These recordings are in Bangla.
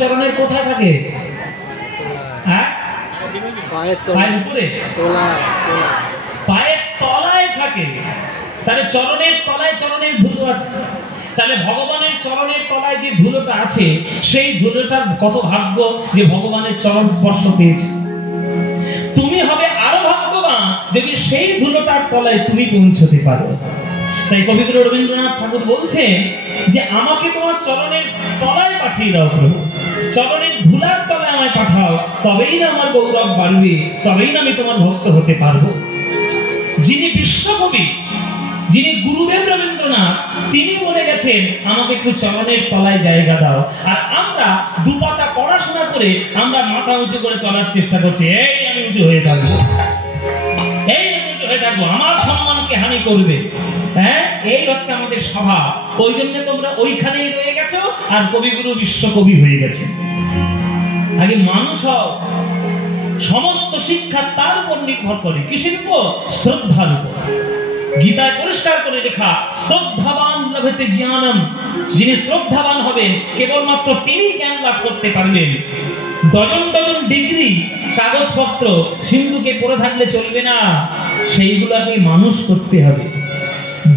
চরণের কোথায় থাকে? হ্যাঁ, পায়ের উপরে, পায়ের তলায় থাকে। তাহলে চরণের তলায় চরণের ধুলো আছে। তাহলে ভগবানের চরণের তলায় যে ধুলোটা আছে, সেই ধুলোটার কত ভাগ্য যে ভগবানের চরণ স্পর্শ পেয়েছে। তুমি হবে আরো ভাগ্যবান যদি সেই ধুলোটার তলায় তুমি পৌঁছতে পারো। তাই কবিগুরু রবীন্দ্রনাথ ঠাকুর বলছেন যে আমাকে তোমার চরণের তলায় পাঠিয়ে দাও প্রভু, চরণের ধুলার তলায় আমায় পাঠাও, তবেই না আমার গৌরব বাড়বে, তবেই না আমি তোমার ভক্ত হতে পারবো। যিনি বিশ্বকবি, যিনি গুরুদেব রবীন্দ্রনাথ, তিনি বলে গেছেন আমাকে একটু চরণের তলায় জায়গা দাও। আর আমরা দুপাতা পড়াশোনা করে আমরা মাথা উঁচু করে চলার চেষ্টা করছি, এই আমি উঁচু হয়ে থাকবো, এই আমি উঁচু হয়ে থাকবো, আমার সম্মানকে হানি করবে। হ্যাঁ, এই হচ্ছে আমাদের স্বভাব। ওই জন্য তোমরা ওইখানেই রয়ে গেছো আর কবিগুরু বিশ্বকবি হয়ে গেছে। আগে মানুষ হও। সমস্ত শিক্ষা তার উপর নির্ভর করে, কিসের উপর? শ্রদ্ধার উপর। গীতায় পরিষ্কার করে লেখা, শ্রদ্ধাবান লভেতে জ্ঞানম। যিনি শ্রদ্ধাবান হবেন কেবলমাত্র তিনি জ্ঞান লাভ করতে পারবেন। ডজন ডজন ডিগ্রি কাগজপত্র সিন্ধুকে পড়ে থাকলে চলবে না, সেইগুলাকে মানুষ করতে হবে।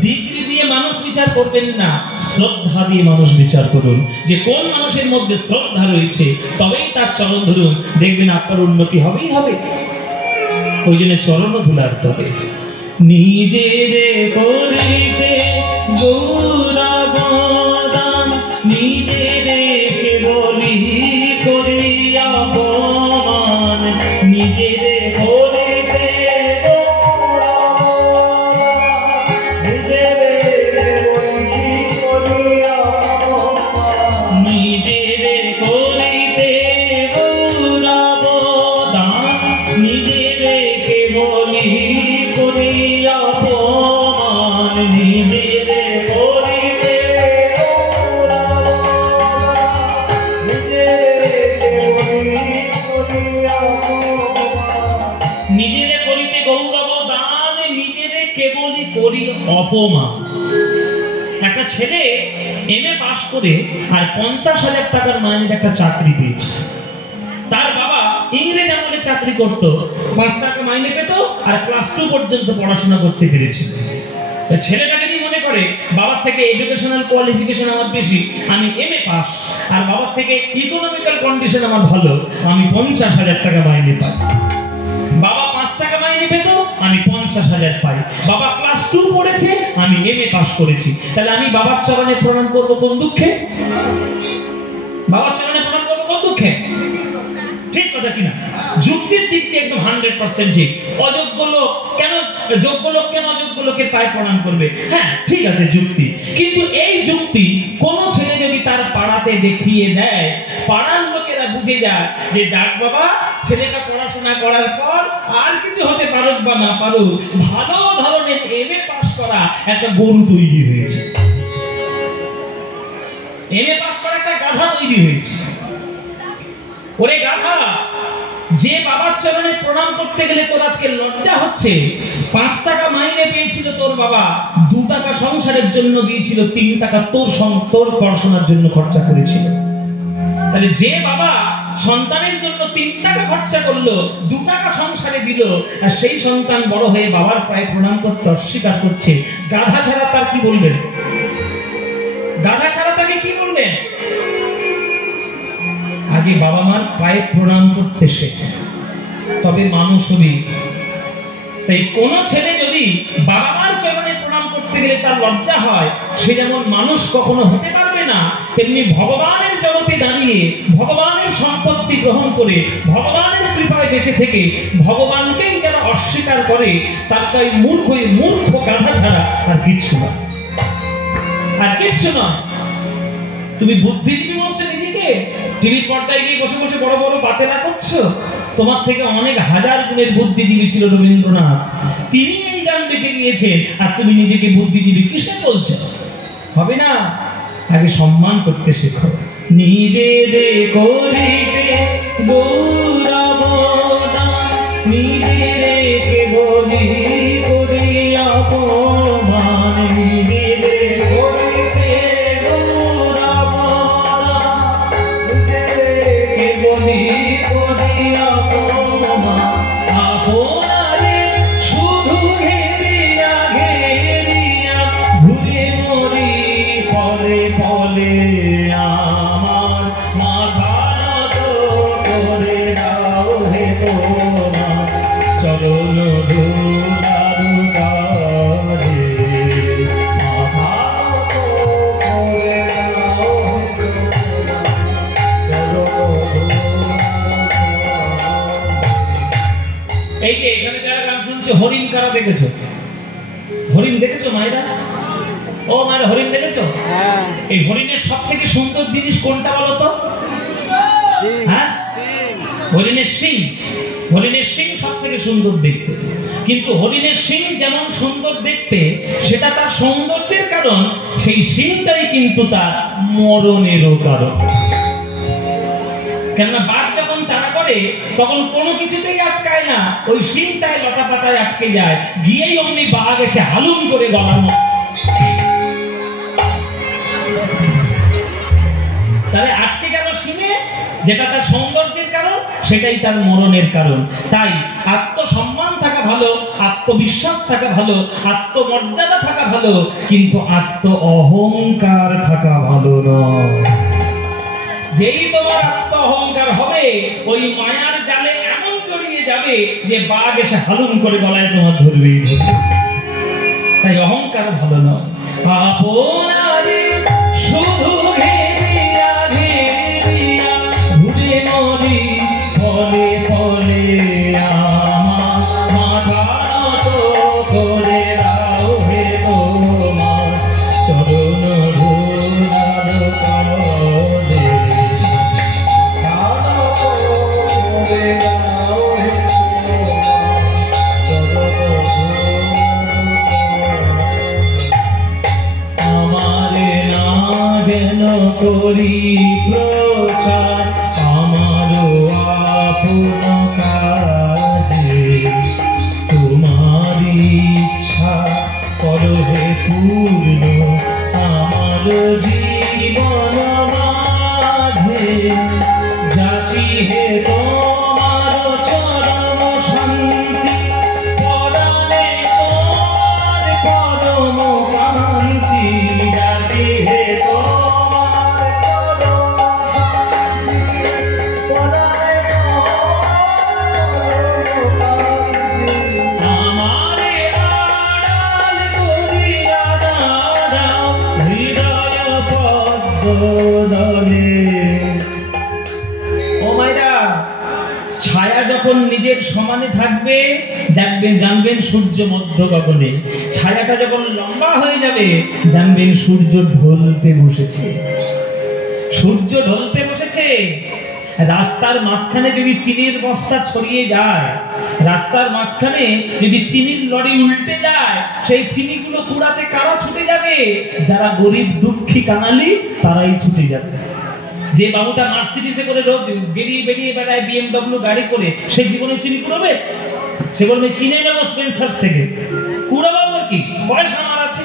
ডিগ্রি দিয়ে মানুষ বিচার করবেন না, শ্রদ্ধা দিয়ে মানুষ বিচার করুন যে কোন মানুষের মধ্যে শ্রদ্ধা রয়েছে, তবেই তার চরণ ধরুন, দেখবেন আপনার উন্নতি হবেই হবে। ওই জন্য চরণ ধুলাতে হবে। নিজেরে করিতে গৌরবদান, নিজেরে বলি করিয়া অপমান, নিজেরে করিতে নিজেরে করিতে গৌরবদান, নিজেরে বলি করিয়া অপমান, নিজেরে করিতে নিজেরে করিতে গৌরবদান, নিজেরে কেবলই করি অপমান। একটা ছেলে এমএ পাস করে আর 50,000 টাকার মাইনের একটা চাকরি পেয়েছে। তার বাবা ইংরেজ আমলে চাকরি করত, 5 টাকা মাইনে পেত আর ক্লাস 2 পর্যন্ত পড়াশোনা করতে পেরেছিল। ছেলেটাকে কি মনে করে, বাবার থেকে এডুকেশনাল কোয়ালিফিকেশন আমার বেশি, আমি এমএ পাস, আর বাবার থেকে ইকোনমিক্যাল কন্ডিশন আমার ভালো, আমি 50,000 টাকা মাইনে পাই। বাবা 5 টাকা মাইনে পেত, আমি 50,000 পাই। বাবা ক্লাস 2 পড়েছে, আমি এমএ পাস করেছি। তাহলে আমি বাবার চরণে প্রণাম করব কোন দুঃখে? বাবার চরণে প্রণাম করব কোন দুঃখে? ঠিক কথা কিনা? যুক্তির দিক দিয়ে একদম 100% ঠিক। অযোগ্য লোক কেন, যোগ্য লোক কেন অযোগ্য লোকের পায়ে প্রণাম করবে? হ্যাঁ ঠিক আছে যুক্তি, কিন্তু এই যুক্তি কোন ছেলে যদি তার পাড়াতে দেখিয়ে দেয়, পাড়ার লোকেরা বুঝে যায় যে যাক বাবা, ছেলেটা পড়াশোনা করার পর আর কিছু হতে পারুক বা না পারুক, ভালো ধরনের এমএ পাস করা একটা গরু তৈরি হয়েছে, এমএ পাস করা একটা গাধা তৈরি হয়েছে। ওরে গাধা, যে বাবার চরণে প্রণাম করতে গেলে তোর আজকে লজ্জা হচ্ছে, 5 টাকা মাইনে পেয়েছিল তোর বাবা, 2 টাকা সংসারের জন্য দিয়েছিল, 3 টাকা তোর পড়াশোনার জন্য খরচা করেছিল। তাহলে যে বাবা সন্তানের জন্য 3 টাকা খরচা করলো, 2 টাকা সংসারে দিল, আর সেই সন্তান বড় হয়ে বাবার পায়ে প্রণাম করতে অস্বীকার করছে, গাধা ছাড়া তার কি বলবেন? গাধা ছাড়া তাকে কি বলবেন? আগে বাবা মার পায়ে প্রণাম করতে শেখে, তবে মানুষ হবি। তাই কোন ছেলে যদি বাবা মার চরণে প্রণাম করতে গেলে তার লজ্জা হয়, সে যেমন মানুষ কখনো হতে পারবে না, তেমনি ভগবানের জগতে দাঁড়িয়ে ভগবানের সম্পত্তি গ্রহণ করে ভগবানের কৃপায় বেঁচে থেকে ভগবানকেই যারা অস্বীকার করে, তার তাই মূর্খ গাধা ছাড়া আর কিচ্ছু না, আর কিচ্ছু না। তুমি বুদ্ধিজীবী বলছো নিজেকে, টিভির পর্দায় গিয়ে বসে বসে বড় বড় বাতেলা করছো। তোমার থেকে অনেক হাজার গুণের বুদ্ধিজীবী ছিল রবীন্দ্রনাথ, তিনি এই গান লিখে গিয়েছেন, আর তুমি নিজেকে বুদ্ধিজীবী কিসে চলছো? হবে না, আগে সম্মান করতে শেখো। নিজেরে করিতে গৌরবদান, নিজেরে কেবলি করিয়া অপমান, নিজেরে করিতে গৌরবদান, নিজেরে ফলে ফলে আমার মাথা নত করে দাও হে তোমার চরণ ধুলার তারে মাথা নত করে দাও এই যে এখানে যারা গান শুনছে হরিণ কারা দেখেছো? হরিণ দেখেছো মায়েরা? ও মায়েরা হরিণ দেখেছো? এই হরিণের সব থেকে সুন্দর জিনিস কোনটা বলো তো? হ্যাঁ, হরিণের শিং। হরিণের শিং সব থেকে সুন্দর দেখতে। কিন্তু হরিণের শিং যেমন সুন্দর দেখতে, সেটা তার সৌন্দর্যের কারণ, সেই শিংটাই কিন্তু তার মরণেরও কারণ। কেননা বাঘ যখন তাড়া করে তখন কোনো কিছুতেই আটকায় না, ওই শিংটায় লতা পাতায় আটকে যায়, গিয়েই অমনি বাঘ এসে হালুম করে গলানো। তাহলে আটকে গেল শিঙে, যেটা তার সৌন্দর্যের কারণ, সেটাই তার মরণের কারণ। তাই আত্মসম্মান থাকা ভালো, আত্মবিশ্বাস থাকা ভালো, আত্মমর্যাদা থাকা ভালো, কিন্তু আত্ম অহংকার থাকা ভালো নয়। যেই তোমার আত্ম অহংকার হবে, ওই মায়ার জালে এমন জড়িয়ে যাবে যে বাঘ এসে হালুম করে গলায় তোমার ধরবেই ধরবে। তাই অহংকার ভালো নয়। আপনারে শুধু ঘেরিয়া ঘেরিয়া ঘুরে মরি ফলে ফলে আমার মাথা নত করে দাও হে তোমার চরণ ধুলার তারে আমারে না যেন করি প্রচার আমার আপন কাজে, তোমার ইচ্ছা করো হে পূর্ণ আমার জীবন মাঝে, যাচি হে তোমার চরণ শান্তি পরাণে তোমার পরম কান্তি, যাচি হে তোমার চরণ শান্তি পরাণে আমারে আড়াল করিয়া দাও হৃদয় পদ্ম দলে। ও মাইরা, ছায়া যখন নিজের সমানে থাকবে, জানবেন সূর্য মধ্য গগনে। ছায়াটা যখন লম্বা হয়ে যাবে, জানবেন সূর্য ঢলতে বসেছে। সূর্য ঢলতে বসেছে। রাস্তার মাঝখানে যদি চিনির বস্তা ছড়িয়ে যায়, রাস্তার মাঝখানে যদি চিনির লরি উল্টে যায়, সেই চিনিগুলো কুড়াতে কারা ছুটে যাবে? যারা গরিব দুঃখী কাঙালি, তারাই ছুটে যাবে। যে বাবুটা মার্সিডিজে করে রোজ বেরিয়ে বেরিয়ে বেড়ায় BMW গাড়ি করে, সে জীবনে চিনি কুড়াবে? সে বলবে কিনে নেবো স্পেন্সার থেকে। কুড়াবো আর কি, পয়সা আমার আছে।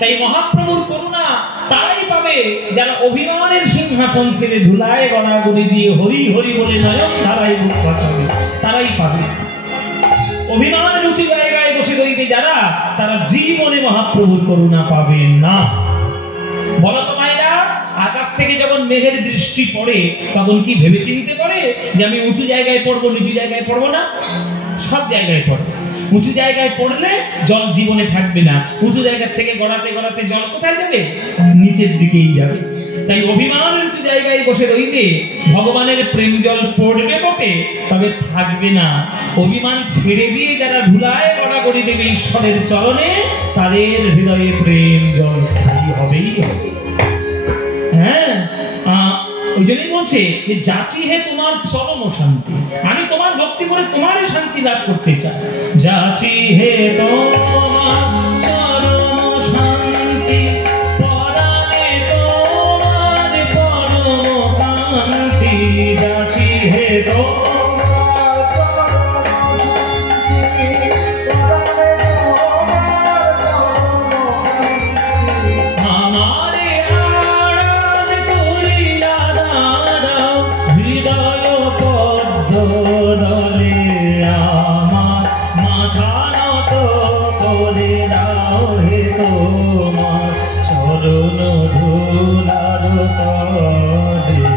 তাই মহাপ্রভুর করুণা তারাই পাবে যারা অভিমানের সিংহাসন ছেড়ে ধুলায় গড়াগড়ি দিয়ে হরি হরি বলে নয়ন ধারাই মুখ বাঁচাবে, তারাই পাবে। অভিমানের উঁচু জায়গায় বসে রইবে যারা, তারা জীবনে মহাপ্রভুর করুণা পাবে না। বলতো মায়েরা, আকাশ থেকে যখন মেঘের দৃষ্টি পড়ে, তখন কি ভেবে চিনতে পারে যে আমি উঁচু জায়গায় পড়বো, নিচু জায়গায় পড়বো না? সব জায়গায় পড়বে। উঁচু জায়গায় পড়লে জল জীবনে থাকবে না। উঁচু জায়গা থেকে গড়াতে গড়াতে জল কোথায় যাবে? নিচের দিকেই যাবে। তাই অভিমানের উঁচু জায়গায় বসে রইলে ভগবানের প্রেম জল পড়বে বটে, তবে থাকবে না। অভিমান ছেড়ে দিয়ে যারা ধুলায় গড়াগড়ি দেবে ঈশ্বরের চরণে, তাদের হৃদয়ে প্রেম জল স্থায়ী হবেই হবে। হ্যাঁ, ওই জন্যই বলছে যে যাচি হে তোমার চরম শান্তি, আমি তোমার ভক্তি করে তোমারই শান্তি লাভ করতে চাই। যাচি হে তোমার চরম শান্তি পরাণে তোমার পরম কান্তি, যাচি হে তোমার চরম শান্তি পরাণে তোমার পরম কান্তি, আমারে আড়াল করিয়া দাও হৃদয় পদ্ম দলে, আমার মাথা নত করে দাও হে তোমার চরণ চরণ ধুলার পরে